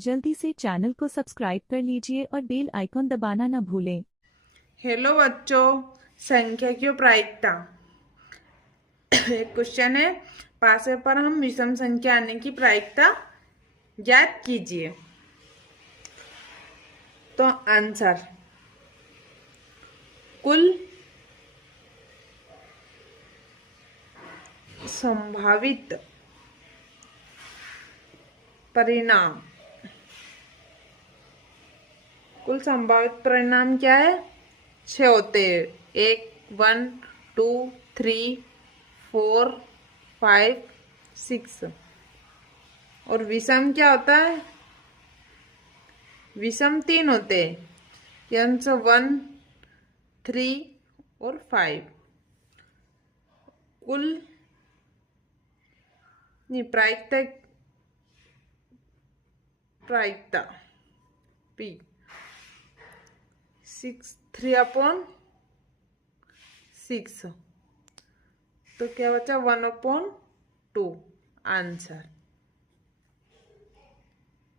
जल्दी से चैनल को सब्सक्राइब कर लीजिए और बेल आइकॉन दबाना न भूलें। हेलो बच्चों, संख्या की प्रायिकता। एक क्वेश्चन है, पासे पर हम विषम संख्या आने की प्रायिकता ज्ञात कीजिए। तो आंसर, कुल संभावित परिणाम। कुल संभावित परिणाम क्या है? 6 होते हैं। 1 2 3 4 5 6। और विषम क्या होता है? विषम 3 होते हैं, यानी 1 3 और 5। कुल प्रायिकता प्रायिकता P 6 3/6। तो क्या बचा? 1/2 आंसर।